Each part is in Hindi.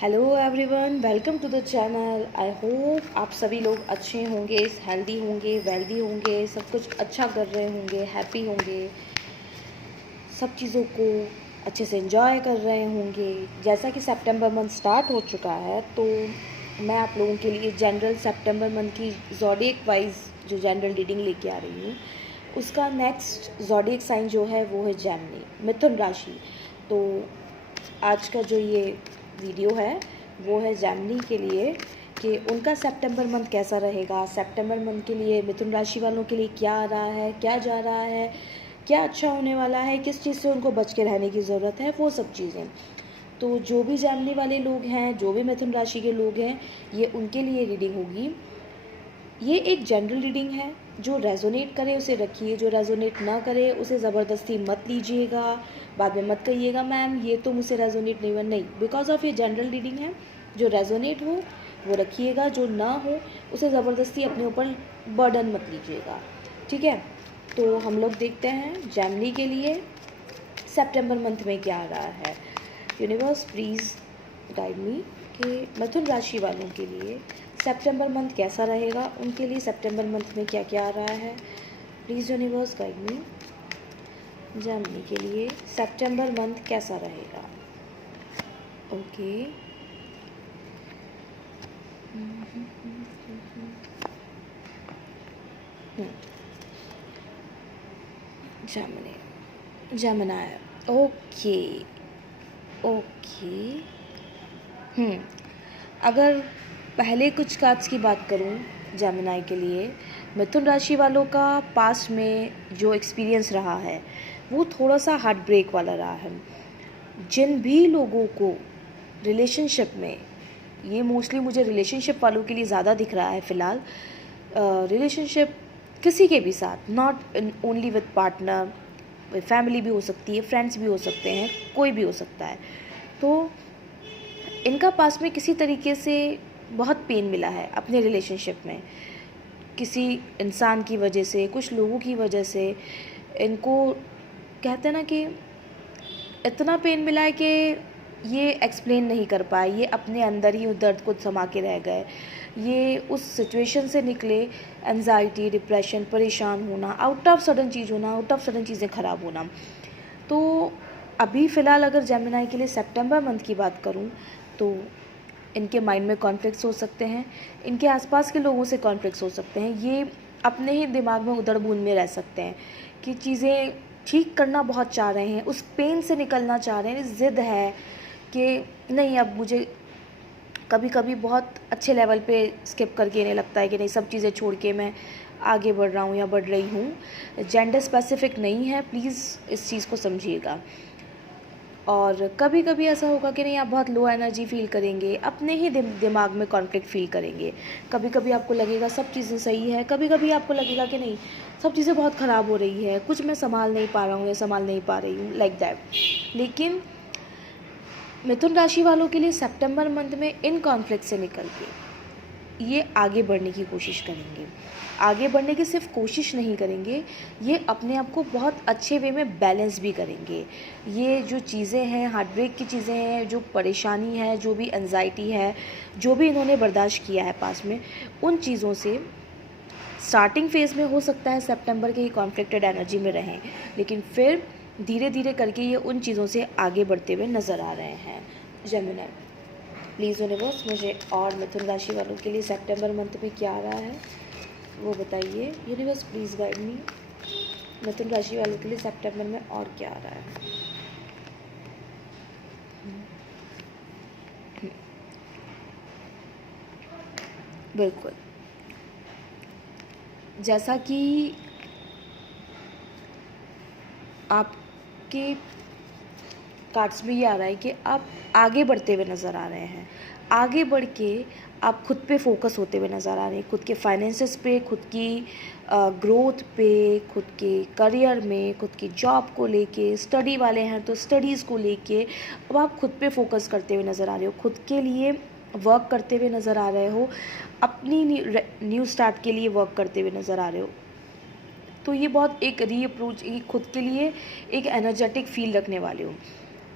Hello everyone, welcome to the channel. I hope आप सभी लोग अच्छे होंगे, हेल्दी होंगे, वेल्दी होंगे, सब कुछ अच्छा कर रहे होंगे, हैप्पी होंगे, सब चीज़ों को अच्छे से एंजॉय कर रहे होंगे। जैसा कि सितंबर मंथ स्टार्ट हो चुका है, तो मैं आप लोगों के लिए जनरल सितंबर मंथ की ज़ोडिएक वाइज जो जनरल रीडिंग लेके आ रही हूँ, उसका नेक्स्ट ज़ोडिएक साइन जो है वो है जेमिनी, मिथुन राशि। तो आज का जो ये वीडियो है वो है जेमिनी के लिए कि उनका सितंबर मंथ कैसा रहेगा। सितंबर मंथ के लिए मिथुन राशि वालों के लिए क्या आ रहा है, क्या जा रहा है, क्या अच्छा होने वाला है, किस चीज़ से उनको बच के रहने की ज़रूरत है, वो सब चीज़ें। तो जो भी जेमिनी वाले लोग हैं, जो भी मिथुन राशि के लोग हैं, ये उनके लिए रीडिंग होगी। ये एक जनरल रीडिंग है। जो रेजोनेट करे उसे रखिए, जो रेजोनेट ना करे उसे ज़बरदस्ती मत लीजिएगा। बाद में मत कहिएगा मैम ये तो मुझसे रेजोनेट नहीं हुआ, नहीं, बिकॉज ऑफ ये जनरल रीडिंग है। जो रेजोनेट हो वो रखिएगा, जो ना हो उसे ज़बरदस्ती अपने ऊपर बर्डन मत लीजिएगा, ठीक है। तो हम लोग देखते हैं जेमिनी के लिए सितंबर मंथ में क्या आ रहा है। यूनिवर्स प्लीज़ गाइड मी कि मिथुन राशि वालों के लिए सितंबर मंथ कैसा रहेगा, उनके लिए सितंबर मंथ में क्या क्या आ रहा है। Please universe guide me, Gemini के लिए सितंबर मंथ कैसा रहेगा। Okay, Gemini, Gemini, okay okay. अगर पहले कुछ कार्ड्स की बात करूं जेमिनी के लिए, मिथुन राशि वालों का पास्ट में जो एक्सपीरियंस रहा है वो थोड़ा सा हार्ट ब्रेक वाला रहा है। जिन भी लोगों को रिलेशनशिप में, ये मोस्टली मुझे रिलेशनशिप वालों के लिए ज़्यादा दिख रहा है फ़िलहाल, रिलेशनशिप किसी के भी साथ, not only with partner, family भी हो सकती है, फ्रेंड्स भी हो सकते हैं, कोई भी हो सकता है। तो इनका पास में किसी तरीके से बहुत पेन मिला है अपने रिलेशनशिप में, किसी इंसान की वजह से, कुछ लोगों की वजह से। इनको कहते हैं ना कि इतना पेन मिला है कि ये एक्सप्लेन नहीं कर पाए, ये अपने अंदर ही उस दर्द को समा के रह गए। ये उस सिचुएशन से निकले, एंजाइटी, डिप्रेशन, परेशान होना, आउट ऑफ सडन चीज़ होना, आउट ऑफ सडन चीज़ें ख़राब होना। तो अभी फ़िलहाल अगर जेमिनी के लिए सितंबर मंथ की बात करूं, तो इनके माइंड में कॉन्फ्लिक्ट्स हो सकते हैं, इनके आसपास के लोगों से कॉन्फ्लिक्ट्स हो सकते हैं। ये अपने ही दिमाग में उधड़ बूंद में रह सकते हैं कि चीज़ें ठीक करना बहुत चाह रहे हैं, उस पेन से निकलना चाह रहे हैं, ज़िद है कि नहीं अब मुझे, कभी कभी बहुत अच्छे लेवल पे स्किप करके इन्हें लगता है कि नहीं सब चीज़ें छोड़ के मैं आगे बढ़ रहा हूँ या बढ़ रही हूँ। जेंडर स्पेसिफिक नहीं है, प्लीज़ इस चीज़ को समझिएगा। और कभी कभी ऐसा होगा कि नहीं आप बहुत लो एनर्जी फील करेंगे, अपने ही दिमाग में कॉन्फ्लिक्ट फील करेंगे। कभी कभी आपको लगेगा सब चीज़ें सही है, कभी कभी आपको लगेगा कि नहीं सब चीज़ें बहुत ख़राब हो रही है, कुछ मैं संभाल नहीं पा रहा हूँ या संभाल नहीं पा रही हूँ, लाइक दैट। लेकिन मिथुन राशि वालों के लिए सितंबर मंथ में इन कॉन्फ्लिक्ट से निकल के ये आगे बढ़ने की कोशिश करेंगे। आगे बढ़ने की सिर्फ कोशिश नहीं करेंगे, ये अपने आप को बहुत अच्छे वे में बैलेंस भी करेंगे। ये जो चीज़ें हैं, हार्ट ब्रेक की चीज़ें हैं, जो परेशानी है, जो भी एंजाइटी है, जो भी इन्होंने बर्दाश्त किया है पास में, उन चीज़ों से स्टार्टिंग फेज़ में हो सकता है सितंबर के ही कॉन्फ्लिक्टेड एनर्जी में रहें, लेकिन फिर धीरे धीरे करके ये उन चीज़ों से आगे बढ़ते हुए नज़र आ रहे हैं। जेमिनी, प्लीज़ यूनिवर्स मुझे और मिथुन राशि वालों के लिए सितंबर मंथ में क्या आ रहा है वो बताइए। यूनिवर्स प्लीज़ गाइड मी, मिथुन राशि वालों के लिए सितंबर में और क्या आ रहा है। बिल्कुल, जैसा कि आपके कार्ड्स में ये आ रहा है कि आप आगे बढ़ते हुए नज़र आ रहे हैं, आगे बढ़ के आप खुद पे फोकस होते हुए नज़र आ रहे हैं, खुद के फाइनेंसेस पे, खुद की ग्रोथ पे, खुद के करियर में, खुद की जॉब को लेके, स्टडी वाले हैं तो स्टडीज़ को लेके अब आप खुद पे फोकस करते हुए नज़र आ रहे हो, खुद के लिए वर्क करते हुए नज़र आ रहे हो, अपनी न्यू स्टार्ट के लिए वर्क करते हुए नज़र आ रहे हो। तो ये बहुत एक रीअप्रोच, खुद के लिए एक एनर्जेटिक फील रखने वाले हो।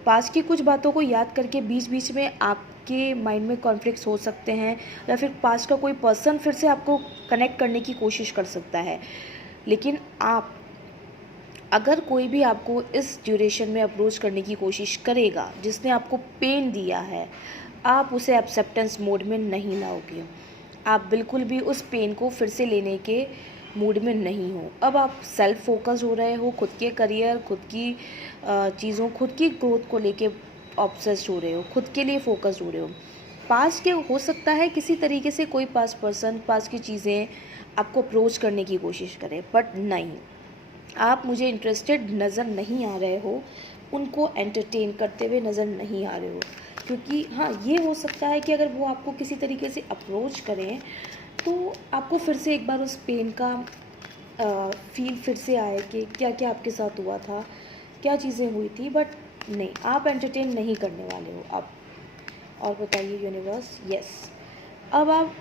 पास्ट की कुछ बातों को याद करके बीच बीच में आपके माइंड में कॉन्फ्लिक्ट्स हो सकते हैं, या फिर पास्ट का कोई पर्सन फिर से आपको कनेक्ट करने की कोशिश कर सकता है। लेकिन आप, अगर कोई भी आपको इस ड्यूरेशन में अप्रोच करने की कोशिश करेगा जिसने आपको पेन दिया है, आप उसे एक्सेप्टेंस मोड में नहीं लाओगे। आप बिल्कुल भी उस पेन को फिर से लेने के मूड में नहीं हो। अब आप सेल्फ फोकस हो रहे हो, खुद के करियर, खुद की चीज़ों, खुद की ग्रोथ को लेके ऑब्सेस्ड हो रहे हो, खुद के लिए फोकस हो रहे हो। पास्ट के हो सकता है किसी तरीके से कोई पास्ट पर्सन, पास्ट की चीज़ें आपको अप्रोच करने की कोशिश करे, बट नहीं, आप मुझे इंटरेस्टेड नज़र नहीं आ रहे हो, उनको एंटरटेन करते हुए नज़र नहीं आ रहे हो। क्योंकि हाँ, ये हो सकता है कि अगर वो आपको किसी तरीके से अप्रोच करें तो आपको फिर से एक बार उस पेन का फील फिर से आए कि क्या क्या आपके साथ हुआ था, क्या चीज़ें हुई थी, बट नहीं, आप एंटरटेन नहीं करने वाले हो अब। और बताइए यूनिवर्स, यस, अब आप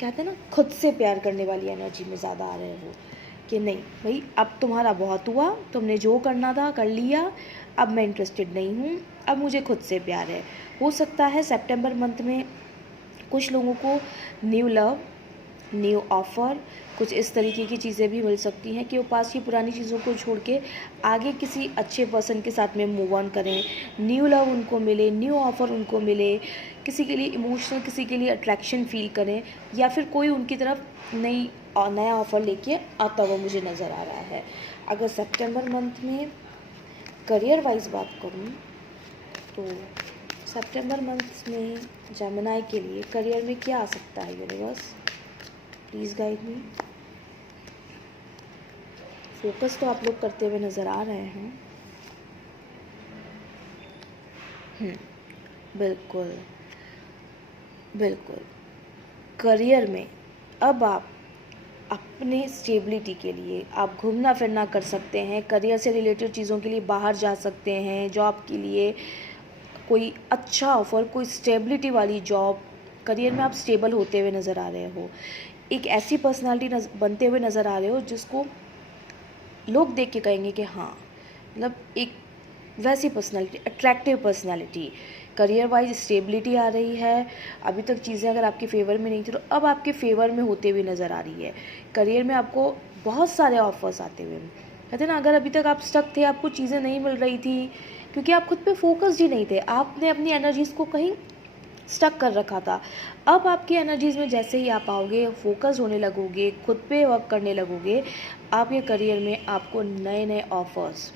कहते हैं ना, खुद से प्यार करने वाली एनर्जी में ज़्यादा आ रहे हो कि नहीं भाई, अब तुम्हारा बहुत हुआ, तुमने जो करना था कर लिया, अब मैं इंटरेस्टेड नहीं हूँ, अब मुझे खुद से प्यार है। हो सकता है सितंबर मंथ में कुछ लोगों को न्यू लव, न्यू ऑफ़र, कुछ इस तरीके की चीज़ें भी मिल सकती हैं कि वो पास की पुरानी चीज़ों को छोड़ के आगे किसी अच्छे पर्सन के साथ में मूव ऑन करें, न्यू लव उनको मिले, न्यू ऑफ़र उनको मिले, किसी के लिए इमोशनल, किसी के लिए अट्रैक्शन फ़ील करें, या फिर कोई उनकी तरफ नया ऑफ़र लेके आता हुआ मुझे नज़र आ रहा है। अगर सितंबर मंथ में करियर वाइज बात करूँ तो सितंबर मंथ में जेमिनी के लिए करियर में क्या आ सकता है universe, please guide me. Focus तो आप लोग करते हुए नज़र आ रहे हैं। बिल्कुल बिल्कुल, करियर में अब आप अपने स्टेबिलिटी के लिए आप घूमना फिरना कर सकते हैं, करियर से रिलेटेड चीज़ों के लिए बाहर जा सकते हैं, जॉब के लिए कोई अच्छा ऑफ़र, कोई स्टेबिलिटी वाली जॉब, करियर में आप स्टेबल होते हुए नज़र आ रहे हो, एक ऐसी पर्सनालिटी बनते हुए नज़र आ रहे हो जिसको लोग देख के कहेंगे कि हाँ, मतलब एक वैसी personality, attractive personality. Career wise stability आ रही है। अभी तक चीज़ें अगर आपके फेवर में नहीं थी तो अब आपके फेवर में होते हुए नज़र आ रही है। करियर में आपको बहुत सारे ऑफर्स आते हुए, कहते हैं ना, अगर अभी तक आप स्टक थे, आपको चीज़ें नहीं मिल रही थी क्योंकि आप खुद पे फोकस्ड ही नहीं थे, आपने अपनी एनर्जीज़ को कहीं स्टक कर रखा था। अब आपकी एनर्जीज़ में जैसे ही आप आओगे, फोकस होने लगोगे, खुद पे वर्क करने लगोगे, आपके करियर में आपको नए नए ऑफर्स,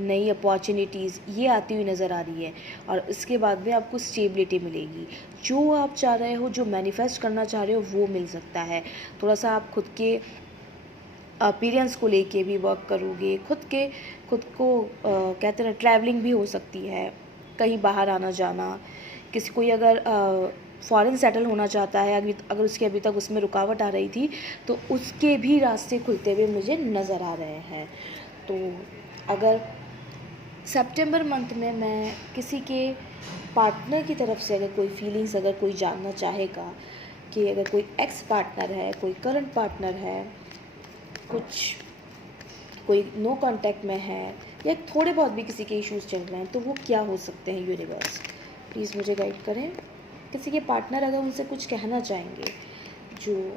नई अपॉर्चुनिटीज़ ये आती हुई नज़र आ रही है, और इसके बाद में आपको स्टेबिलिटी मिलेगी। जो आप चाह रहे हो, जो मैनिफेस्ट करना चाह रहे हो, वो मिल सकता है। थोड़ा सा आप खुद के अपीयरेंस को लेके भी वर्क करोगे, खुद को कहते हैं ना, ट्रैवलिंग भी हो सकती है, कहीं बाहर आना जाना। किसी कोई अगर फॉरेन सेटल होना चाहता है, अगर उसके अभी तक उसमें रुकावट आ रही थी, तो उसके भी रास्ते खुलते हुए मुझे नज़र आ रहे हैं। तो अगर सितंबर मंथ में मैं किसी के पार्टनर की तरफ से अगर कोई फीलिंग्स अगर कोई जानना चाहेगा, कि अगर कोई एक्स पार्टनर है, कोई करंट पार्टनर है, कोई नो कांटेक्ट में है, या थोड़े बहुत भी किसी के इश्यूज़ चल रहे हैं, तो वो क्या हो सकते हैं यूनिवर्स, प्लीज़ मुझे गाइड करें। किसी के पार्टनर अगर उनसे कुछ कहना चाहेंगे, जो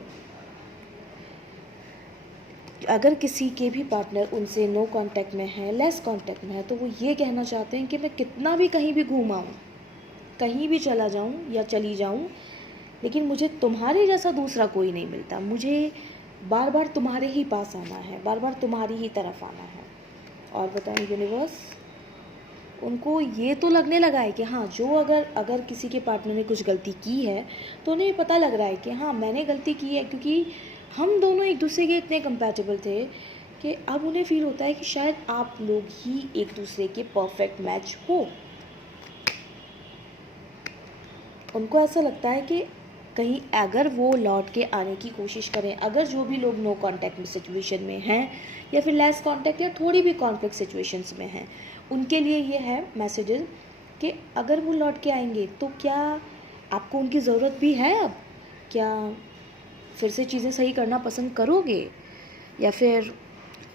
अगर किसी के भी पार्टनर उनसे नो कांटेक्ट में है, लेस कांटेक्ट में है, तो वो ये कहना चाहते हैं कि मैं कितना भी कहीं भी घूम आऊँ, कहीं भी चला जाऊँ या चली जाऊँ, लेकिन मुझे तुम्हारे जैसा दूसरा कोई नहीं मिलता, मुझे बार बार तुम्हारे ही पास आना है, बार बार तुम्हारी ही तरफ आना है। और बताएं यूनिवर्स, उनको ये तो लगने लगा है कि हाँ, जो अगर किसी के पार्टनर ने कुछ गलती की है, तो उन्हें ये पता लग रहा है कि हाँ, मैंने गलती की है, क्योंकि हम दोनों एक दूसरे के इतने कंपैटिबल थे कि अब उन्हें फील होता है कि शायद आप लोग ही एक दूसरे के परफेक्ट मैच हो। उनको ऐसा लगता है कि कहीं अगर वो लौट के आने की कोशिश करें, अगर जो भी लोग नो कांटेक्ट में सिचुएशन में हैं, या फिर लेस कांटेक्ट या थोड़ी भी कॉन्फ्लिक्ट सिचुएशंस में हैं, उनके लिए ये है मैसेजेस कि अगर वो लौट के आएंगे तो क्या आपको उनकी ज़रूरत भी है, अब क्या फिर से चीज़ें सही करना पसंद करोगे, या फिर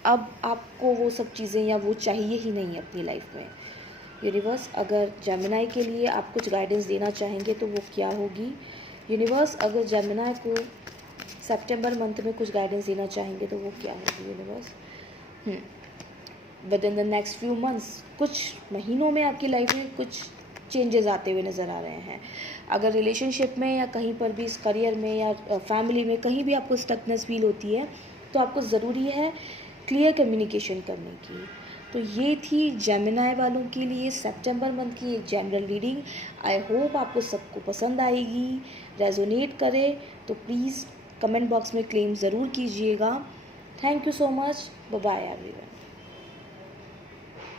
अब आपको वो सब चीज़ें या वो चाहिए ही नहीं अपनी लाइफ में। यूनिवर्स, अगर जेमिनी के लिए आप कुछ गाइडेंस देना चाहेंगे तो वो क्या होगी? यूनिवर्स, अगर जेमिनी को सितंबर मंथ में कुछ गाइडेंस देना चाहेंगे तो वो क्या होगी? Universe, with in the next few months, कुछ महीनों में आपकी लाइफ में कुछ चेंजेस आते हुए नज़र आ रहे हैं। अगर रिलेशनशिप में या कहीं पर भी, इस करियर में या फैमिली में कहीं भी आपको स्टकनेस फील होती है तो आपको ज़रूरी है क्लियर कम्युनिकेशन करने की। तो ये थी जेमिनी वालों के लिए सितंबर मंथ की एक जनरल रीडिंग। आई होप आपको सबको पसंद आएगी, रेजोनेट करे तो प्लीज़ कमेंट बॉक्स में क्लेम ज़रूर कीजिएगा। Thank you so much, bye bye everyone.